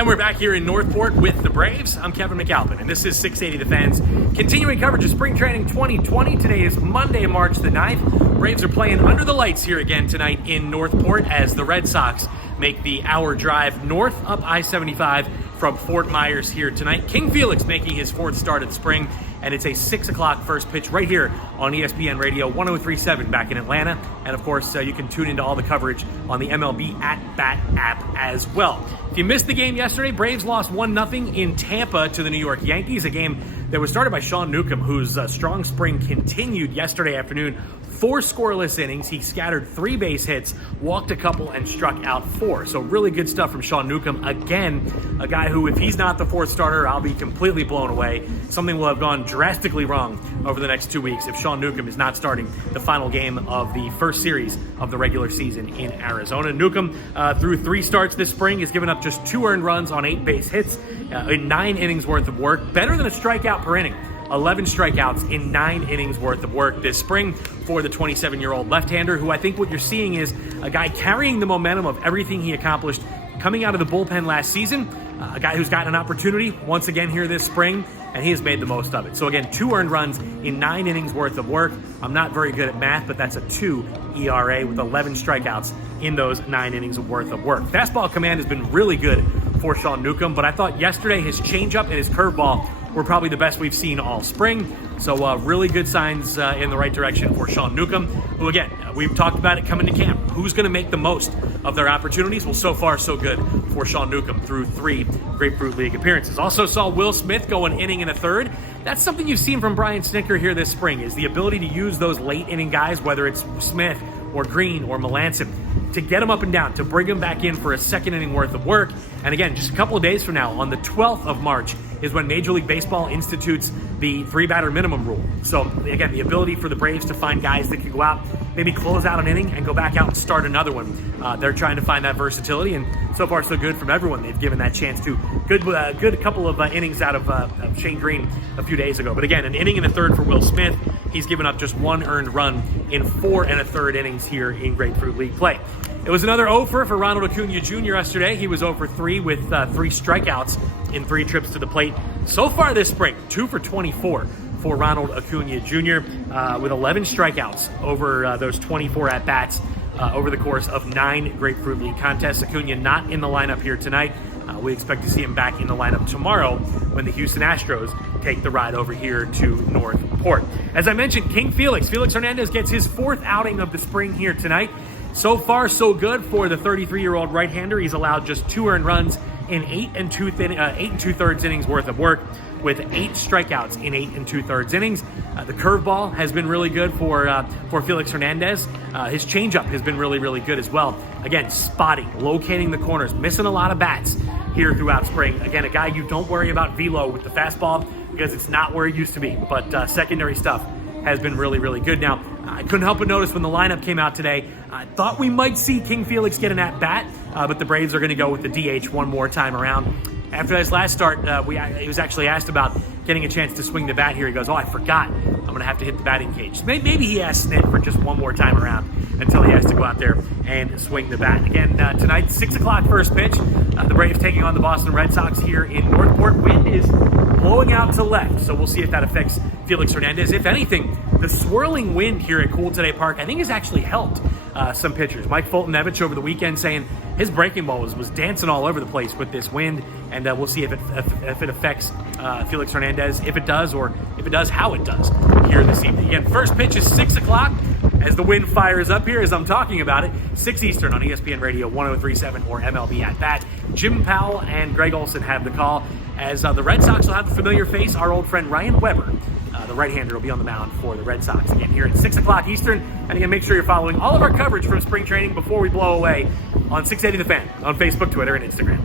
And we're back here in Northport with the Braves. I'm Kevin McAlpin, and this is 680 The Fan's continuing coverage of Spring Training 2020. Today is Monday, March the 9th. Braves are playing under the lights here again tonight in Northport as the Red Sox make the hour drive north up I-75 from Fort Myers here tonight. King Felix making his fourth start of the spring, and it's a 6 o'clock first pitch right here on ESPN Radio 103.7 back in Atlanta. And of course, you can tune into all the coverage on the MLB At Bat app as well. If you missed the game yesterday, Braves lost 1-0 in Tampa to the New York Yankees, a game that was started by Sean Newcomb, whose strong spring continued yesterday afternoon. 4 scoreless innings. He scattered 3 base hits, walked a couple, and struck out 4. So really good stuff from Sean Newcomb. Again, a guy who, if he's not the fourth starter, I'll be completely blown away. Something will have gone drastically wrong over the next 2 weeks if Sean Newcomb is not starting the final game of the first series of the regular season in Arizona. Newcomb, through 3 starts this spring, has given up just 2 earned runs on 8 base hits in 9 innings worth of work. Better than a strikeout per inning. 11 strikeouts in 9 innings worth of work this spring for the 27-year-old left-hander, who I think what you're seeing is a guy carrying the momentum of everything he accomplished coming out of the bullpen last season, a guy who's gotten an opportunity once again here this spring, and he has made the most of it. So again, 2 earned runs in 9 innings worth of work. I'm not very good at math, but that's a 2 ERA with 11 strikeouts in those 9 innings worth of work. Fastball command has been really good for Sean Newcomb, but I thought yesterday his changeup and his curveball were probably the best we've seen all spring. So really good signs in the right direction for Sean Newcomb, who again, we've talked about it coming to camp. Who's going to make the most of their opportunities? Well, so far so good for Sean Newcomb through 3 Grapefruit League appearances. Also saw Will Smith go an inning and a third. That's something you've seen from Brian Snitker here this spring, is the ability to use those late inning guys, whether it's Smith or Green or Melanson, to get them up and down, to bring them back in for a second inning worth of work. And again, just a couple of days from now, on the 12th of March, is when Major League Baseball institutes the 3-batter minimum rule. So again, the ability for the Braves to find guys that can go out, maybe close out an inning and go back out and start another one. They're trying to find that versatility, and so far so good from everyone they've given that chance to. Good couple of innings out of Shane Green a few days ago. But again, an inning and a third for Will Smith. He's given up just 1 earned run in 4 1/3 innings here in Grapefruit League play. It was another 0 for Ronald Acuna Jr. yesterday. He was 0 for 3 with 3 strikeouts in 3 trips to the plate. So far this spring, 2 for 24 for Ronald Acuna Jr. With 11 strikeouts over those 24 at-bats over the course of 9 Grapefruit League contests. Acuna not in the lineup here tonight. We expect to see him back in the lineup tomorrow when the Houston Astros take the ride over here to Northport. As I mentioned, King Felix Hernandez gets his 4th outing of the spring here tonight. So far, so good for the 33-year-old right-hander. He's allowed just 2 earned runs in 8 2/3 innings worth of work, with 8 strikeouts in 8 2/3 innings. The curveball has been really good for Felix Hernandez. His changeup has been really, really good as well. Again, spotting, locating the corners, missing a lot of bats here throughout spring. Again, a guy you don't worry about velo with the fastball because it's not where it used to be. But secondary stuff has been really, really good. Now, I couldn't help but notice when the lineup came out today, I thought we might see King Felix get an at-bat, but the Braves are going to go with the DH one more time around. After this last start, he was actually asked about getting a chance to swing the bat here. He goes, I forgot. I'm going to have to hit the batting cage. Maybe he asked Snit for just one more time around until he has to go out there and swing the bat. Again, tonight, 6 o'clock first pitch. The Braves taking on the Boston Red Sox here in Northport. Wind is blowing out to left, so we'll see if that affects Felix Hernandez. If anything, the swirling wind here at Cool Today Park, I think, has actually helped some pitchers. Mike Foltynewicz over the weekend saying his breaking ball was dancing all over the place with this wind, and we'll see if it affects Felix Hernandez, if it does, or if it does, how it does here this evening. Again, first pitch is 6 o'clock as the wind fires up here as I'm talking about it. 6 Eastern on ESPN Radio 103.7 or MLB At Bat. Jim Powell and Greg Olson have the call, as the Red Sox will have a familiar face. Our old friend Ryan Weber, the right-hander, will be on the mound for the Red Sox again here at 6 o'clock Eastern. And again, make sure you're following all of our coverage from spring training before we blow away on 680 The Fan on Facebook, Twitter, and Instagram.